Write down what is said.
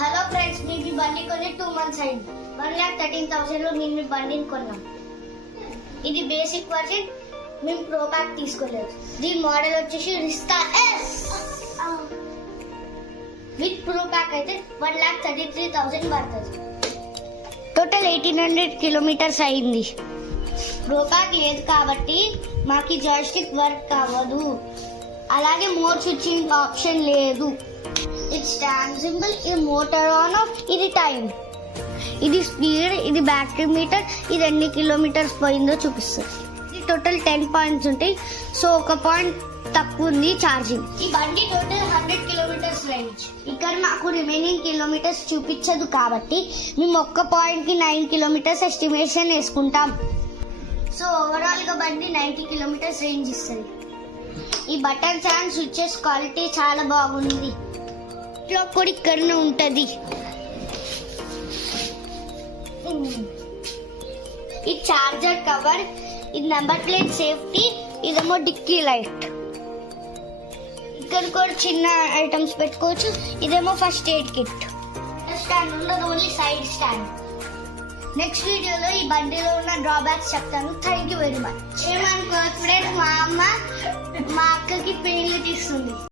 Hello friends, మేము ఈ బండి కొని 2 months అయింది. 1,13,000 లో మేము ఈ బండిని కొన్నాం. ఇది బేసిక్ వర్షన్, మేము ప్రో ప్యాక్ తీసుకోలేదు. దీని మోడల్ వచ్చేసి Rizta yes. With pro pack అయితే 1,33,000 పడుతుంది. టోటల్ 1,800 కిలోమీటర్స్ అయింది. ప్రో ప్యాక్ లేదు కాబట్టి మాకు జాయ్స్టిక్ వర్క్ అవ్వదు. అలాగే మోడ్ స్విచ్చింగ్ ఆప్షన్ లేదు. ఇది స్టాండ్ సింబల్, ఇది మోటార్ ఆన్ ఆఫ్, ఇది టైం, ఇది స్పీడ్, ఇది బ్యాటరీ మీటర్, ఇది ఎన్ని కిలోమీటర్స్ పోయిందో చూపిస్తుంది. ఇది టోటల్ 10 పాయింట్స్ ఉంటాయి. సో 1 పాయింట్ తక్కువ ఉంది ఛార్జింగ్. ఈ బండి టోటల్ 100 కిలోమీటర్స్ రేంజ్. ఇక్కడ మాకు రిమైనింగ్ కిలోమీటర్స్ చూపించదు కాబట్టి మేము 1 పాయింట్ కి 9 కిలోమీటర్స్ ఎస్టిమేషన్ వేసుకుంటాం. సో ఓవరాల్ గా బండి 90 కిలోమీటర్స్ రేంజ్ ఇస్తుంది. ఈ బటన్స్ అండ్ స్విచెస్ క్వాలిటీ చాలా బాగుంది. ఇట్లా కూడా ఇక్కడనే ఉంటది. ఈ చార్జర్ కవర్, ఇది నెంబర్ ప్లేట్ సేఫ్టీ, ఇదేమో డిక్కీ లైట్. ఇక్కడ కూడా చిన్న ఐటమ్స్ పెట్టుకోవచ్చు. ఇదేమో ఫస్ట్ ఎయిడ్ కిట్. స్టాండ్ ఉండదు, ఓన్లీ సైడ్ స్టాండ్. నెక్స్ట్ వీడియోలో ఈ బండిలో ఉన్న డ్రాబ్యాక్స్ చెప్తాను. Thank you very much. ఏమనుకోవచ్చు ఫ్రెండ్స్, మా అమ్మ మా అక్కకి పెయిన్లు తీస్తుంది.